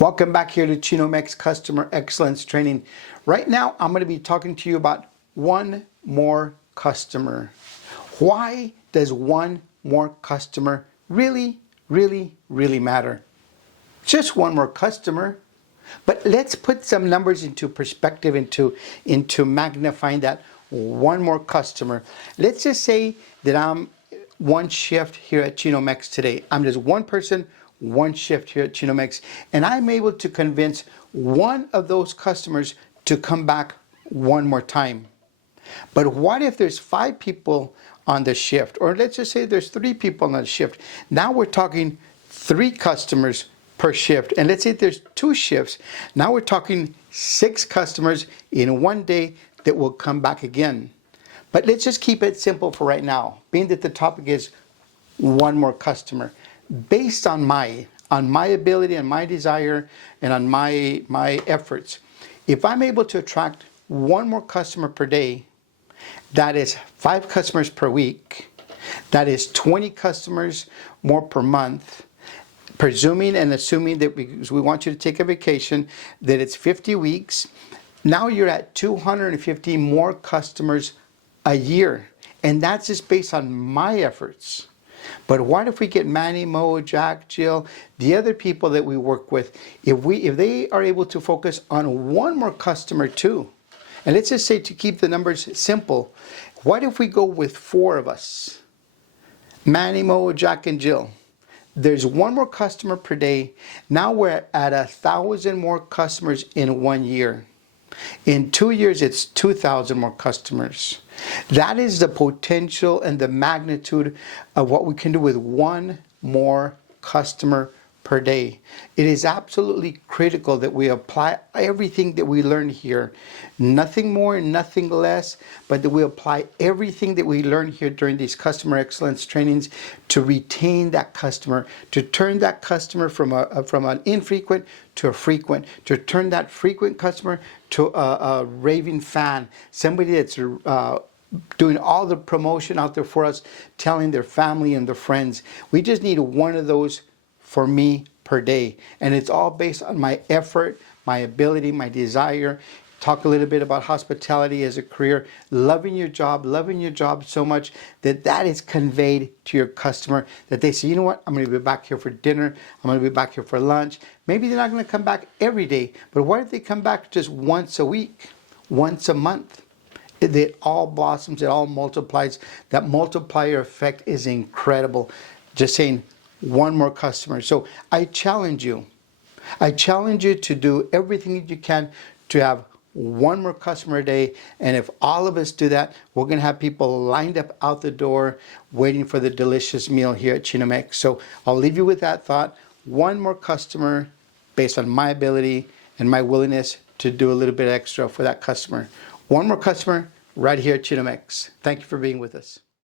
Welcome back here to Chinomex Customer Excellence Training. Right now, I'm going to be talking to you about one more customer. Why does one more customer really matter? Just one more customer. But let's put some numbers into perspective, into magnifying that one more customer. Let's just say that I'm one shift here at Chinomex today. I'm just one person, one shift here at Chinomex, and I'm able to convince one of those customers to come back one more time. But what if there's 5 people on the shift, or let's just say there's 3 people on the shift? Now we're talking 3 customers per shift, and let's say there's 2 shifts. Now we're talking 6 customers in one day that will come back again. But let's just keep it simple for right now, being that the topic is one more customer. Based on my ability and my desire and on my efforts, if I'm able to attract one more customer per day, that is 5 customers per week, that is 20 customers more per month, presuming and assuming that we want you to take a vacation, that it's 50 weeks, now you're at 250 more customers a year. And that's just based on my efforts. But what if we get Manny, Mo, Jack, Jill, the other people that we work with, if they are able to focus on one more customer too? And let's just say, to keep the numbers simple, what if we go with 4 of us? Manny, Mo, Jack, and Jill. There's one more customer per day. Now we're at 1,000 more customers in 1 year. In 2 years, it's 2,000 more customers. That is the potential and the magnitude of what we can do with one more customer per day. It is absolutely critical that we apply everything that we learn here. Nothing more, nothing less, but that we apply everything that we learn here during these customer excellence trainings to retain that customer, to turn that customer from an infrequent to a frequent, to turn that frequent customer to a raving fan, somebody that's doing all the promotion out there for us, telling their family and their friends. We just need one of those for me per day. And it's all based on my effort, my ability, my desire. Talk a little bit about hospitality as a career, loving your job so much that that is conveyed to your customer, that they say, you know what, I'm going to be back here for dinner, I'm going to be back here for lunch. Maybe they're not going to come back every day, but what if they come back just once a week, once a month? It all blossoms, it all multiplies. That multiplier effect is incredible. Just saying, one more customer. So I challenge you to do everything that you can to have one more customer a day. And if all of us do that, we're going to have people lined up out the door waiting for the delicious meal here at Chinomex. So I'll leave you with that thought. One more customer based on my ability and my willingness to do a little bit extra for that customer. One more customer right here at Chinomex. Thank you for being with us.